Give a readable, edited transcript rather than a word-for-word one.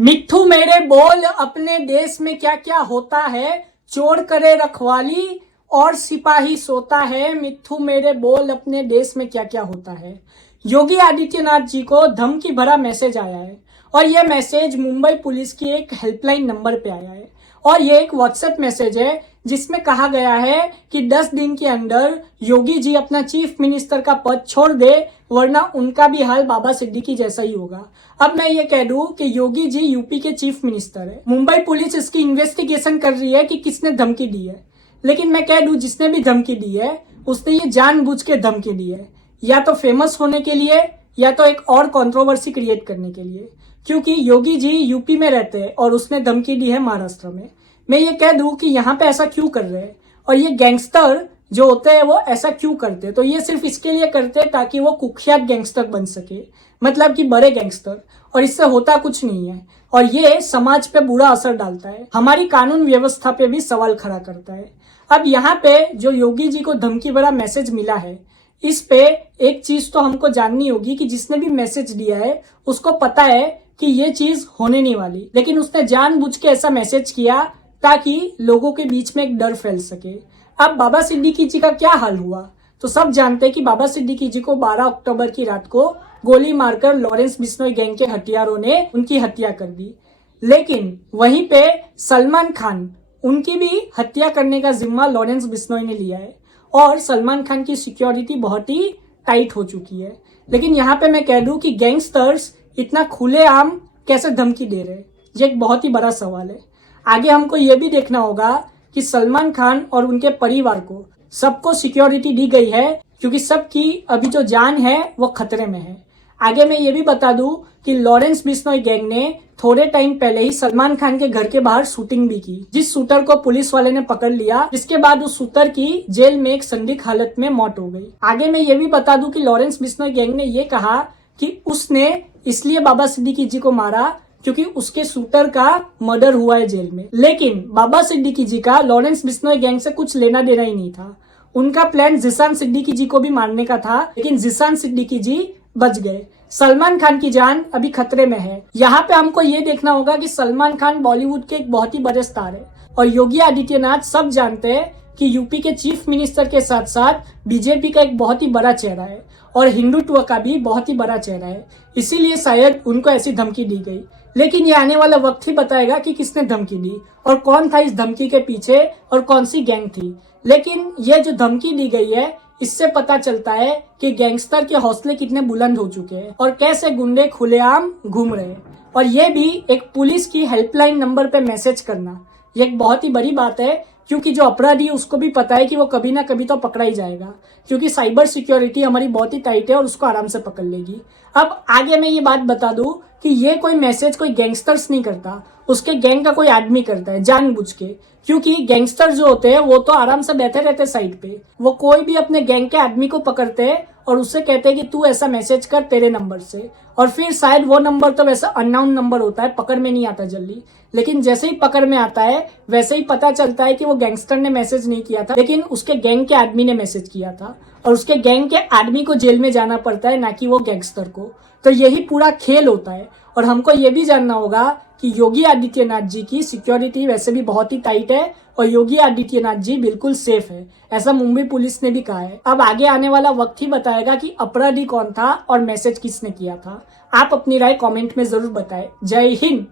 मिट्ठू मेरे बोल, अपने देश में क्या क्या होता है। चोर करे रखवाली और सिपाही सोता है। मिट्ठू मेरे बोल, अपने देश में क्या क्या होता है। योगी आदित्यनाथ जी को धमकी भरा मैसेज आया है और यह मैसेज मुंबई पुलिस की एक हेल्पलाइन नंबर पे आया है और ये एक व्हाट्सएप मैसेज है जिसमें कहा गया है कि 10 दिन के अंदर योगी जी अपना चीफ मिनिस्टर का पद छोड़ दे, वरना उनका भी हाल बाबा सिद्दीकी जैसा ही होगा। अब मैं ये कह दूं कि योगी जी यूपी के चीफ मिनिस्टर है। मुंबई पुलिस इसकी इन्वेस्टिगेशन कर रही है कि किसने धमकी दी है, लेकिन मैं कह दूं जिसने भी धमकी दी है उसने ये जानबूझ के धमकी दी है, या तो फेमस होने के लिए या तो एक और कंट्रोवर्सी क्रिएट करने के लिए, क्योंकि योगी जी यूपी में रहते हैं और उसने धमकी दी है महाराष्ट्र में। मैं ये कह दूं कि यहाँ पे ऐसा क्यों कर रहे हैं और ये गैंगस्टर जो होते हैं वो ऐसा क्यों करते हैं, तो ये सिर्फ इसके लिए करते हैं ताकि वो कुख्यात गैंगस्टर बन सके, मतलब कि बड़े गैंगस्टर, और इससे होता कुछ नहीं है और ये समाज पे बुरा असर डालता है, हमारी कानून व्यवस्था पे भी सवाल खड़ा करता है। अब यहाँ पे जो योगी जी को धमकी भरा मैसेज मिला है, इस पे एक चीज तो हमको जाननी होगी कि जिसने भी मैसेज दिया है उसको पता है कि ये चीज होने नहीं वाली, लेकिन उसने जानबूझ के ऐसा मैसेज किया ताकि लोगों के बीच में एक डर फैल सके। अब बाबा सिद्दीकी जी का क्या हाल हुआ, तो सब जानते हैं कि बाबा सिद्दीकी जी को 12 अक्टूबर की रात को गोली मारकर लॉरेंस बिश्नोई गैंग के हथियारों ने उनकी हत्या कर दी। लेकिन वहीं पे सलमान खान, उनकी भी हत्या करने का जिम्मा लॉरेंस बिश्नोई ने लिया है और सलमान खान की सिक्योरिटी बहुत ही टाइट हो चुकी है। लेकिन यहाँ पे मैं कह दूं कि गैंगस्टर्स इतना खुलेआम कैसे धमकी दे रहे हैं, ये एक बहुत ही बड़ा सवाल है। आगे हमको ये भी देखना होगा कि सलमान खान और उनके परिवार को सबको सिक्योरिटी दी गई है, क्योंकि सबकी अभी जो जान है वो खतरे में है। आगे मैं ये भी बता दूं कि लॉरेंस बिश्नोई गैंग ने थोड़े टाइम पहले ही सलमान खान के घर के बाहर शूटिंग भी की, जिस शूटर को पुलिस वाले ने पकड़ लिया, जिसके बाद उस शूटर की जेल में एक संदिग्ध हालत में मौत हो गई। आगे मैं ये भी बता दूं कि लॉरेंस बिश्नोई गैंग ने ये कहा कि उसने इसलिए बाबा सिद्दीकी जी को मारा क्योंकि उसके शूटर का मर्डर हुआ है जेल में। लेकिन बाबा सिद्दीकी जी का लॉरेंस बिश्नोई गैंग से कुछ लेना देना ही नहीं था। उनका प्लान जिशान सिद्दीकी जी को भी मारने का था, लेकिन जिशान सिद्दीकी जी बच गए। सलमान खान की जान अभी खतरे में है। यहाँ पे हमको ये देखना होगा कि सलमान खान बॉलीवुड के एक बहुत ही बड़े स्टार है और योगी आदित्यनाथ सब जानते हैं कि यूपी के चीफ मिनिस्टर के साथ साथ बीजेपी का एक बहुत ही बड़ा चेहरा है और हिंदुत्व का भी बहुत ही बड़ा चेहरा है, इसीलिए शायद उनको ऐसी धमकी दी गई। लेकिन ये आने वाला वक्त ही बताएगा कि किसने धमकी दी और कौन था इस धमकी के पीछे और कौन सी गैंग थी। लेकिन ये जो धमकी दी गई है, इससे पता चलता है कि गैंगस्टर के हौसले कितने बुलंद हो चुके हैं और कैसे गुंडे खुलेआम घूम रहे हैं। और ये भी एक पुलिस की हेल्पलाइन नंबर पे मैसेज करना, ये एक बहुत ही बड़ी बात है, क्योंकि जो अपराधी है उसको भी पता है कि वो कभी ना कभी तो पकड़ा ही जाएगा, क्योंकि साइबर सिक्योरिटी हमारी बहुत ही टाइट है और उसको आराम से पकड़ लेगी। अब आगे मैं ये बात बता दूं कि ये कोई मैसेज कोई गैंगस्टर्स नहीं करता, उसके गैंग का कोई आदमी करता है जानबूझ के, क्योंकि गैंगस्टर जो होते हैं वो तो आराम से बैठे रहते साइड पे, वो कोई भी अपने गैंग के आदमी को पकड़ते हैं और उससे कहते हैं कि तू ऐसा मैसेज कर तेरे नंबर से, और फिर शायद वो नंबर तो वैसा अननोन नंबर होता है, पकड़ में नहीं आता जल्दी, लेकिन जैसे ही पकड़ में आता है वैसे ही पता चलता है कि वो गैंगस्टर ने मैसेज नहीं किया था, लेकिन उसके गैंग के आदमी ने मैसेज किया था और उसके गैंग के आदमी को जेल में जाना पड़ता है, ना कि वो गैंगस्टर को। तो यही पूरा खेल होता है और हमको ये भी जानना होगा कि योगी आदित्यनाथ जी की सिक्योरिटी वैसे भी बहुत ही टाइट है और योगी आदित्यनाथ जी बिल्कुल सेफ है, ऐसा मुंबई पुलिस ने भी कहा है। अब आगे आने वाला वक्त ही बताएगा कि अपराधी कौन था और मैसेज किसने किया था। आप अपनी राय कमेंट में जरूर बताएं। जय हिंद।